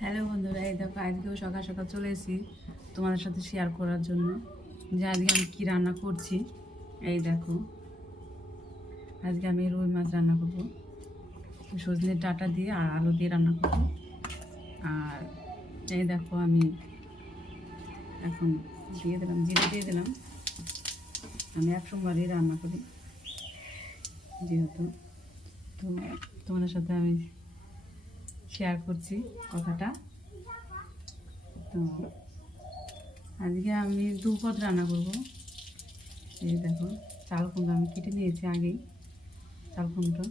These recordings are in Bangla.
হ্যালো বন্ধুরা, এই দেখো আজকেও সকাল সকাল চলে এসেছি তোমাদের সাথে শেয়ার করার জন্য যে আজকে আমি কী রান্না করছি। এই দেখো, আজকে আমি রুই মাছ রান্না করবো, সজনের ডাঁটা দিয়ে আর আলু দিয়ে রান্না করবো। আর এই দেখো আমি এখন দিয়ে দিলাম, জিরে দিয়ে দিলাম। আমি এক সোমবারই রান্না করি যেহেতু, তো তোমাদের সাথে আমি শেয়ার করছি কথাটা। তো আজকে আমি দু পদ রান্না করবো। এই দেখো, চাল কুমড়ো আমি কেটে নিয়েছি আগেই। চাল কুমড়ো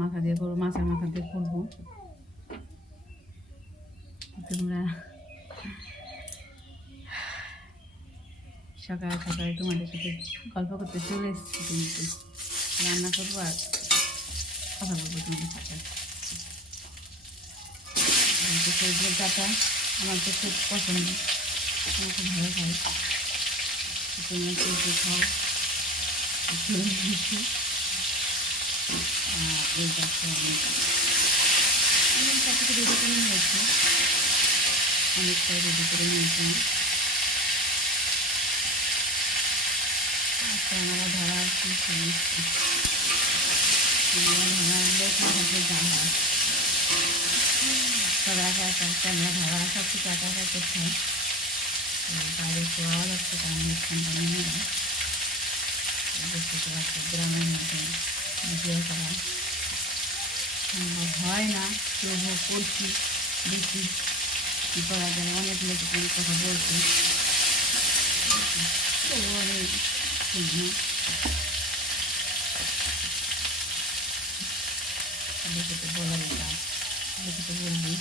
মাথা দিয়ে করবো, মাছের মাথা দিয়ে করবো। তোমরা সকালে সকালে তোমাদের সাথে গল্প করতে চলে এসেছি, কিন্তু রান্না করবো আর কথা বলবো তোমাদের সাথে। সজনের ডাঁটা আমার তো খুব পছন্দ, আমার খুব ভালো খাই। তোমরা কেউ কেউ খাও, খেয়ে নিয়েছি। আর এই দেখো আমি সব কিছু রেডি করে নিয়েছি, অনেকটাই রেডি করে নিয়েছিলাম। ক্যামেরা ধরার কি সমস্যা, ক্যামেরা ধরার লোক না থাকলে যা হয়, সব একা একা ক্যামেরা ধরা সব কিছু একা একা করতে হয়। বাইরে একটু আওয়াজ আসছে, কারণ মিষ্টানটা নিয়ে নেয়, বুঝতে পারছি গ্রামের মধ্যে ভিডিও করা সম্ভব হয় না, তবুও করছি, দেখি কী করা যায়। অনেক লোক অনেক কথা বলছি, তবুও আমি ঠিক না, দেখে তো বলার কাজ, দেখে তো বলবি,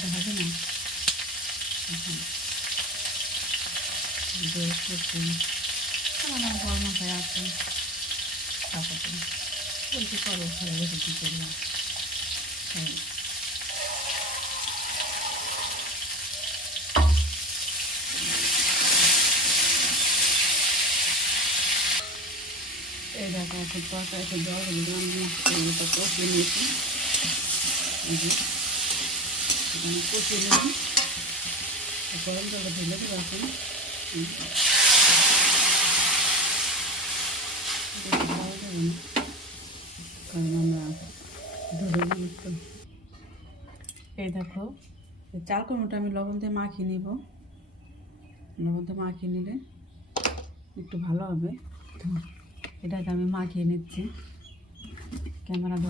তো হবে না। এখন বের করছি, আমার বড় মাথায় আছে সাপোর্টে, বলছি করো, ঘরে বসে কী করলাম। এই দেখো, এখন তরকারি এখন জল দিলাম, এটা কষিয়ে নিয়েছি, এখানে কষিয়ে নিলাম, গরম জলটা ঢেলে দেবো এখন। ভালো যাবে না, কারণ আমরা ধরে নিই তো। এই দেখো, চাল কুমড়োটা আমি লবণ দিয়ে মাখিয়ে নিব, লবণ দিয়ে মাখিয়ে নিলে একটু ভালো হবে। তো এটাকে আমি মাখিয়ে নিচ্ছি, ক্যামেরা ধরা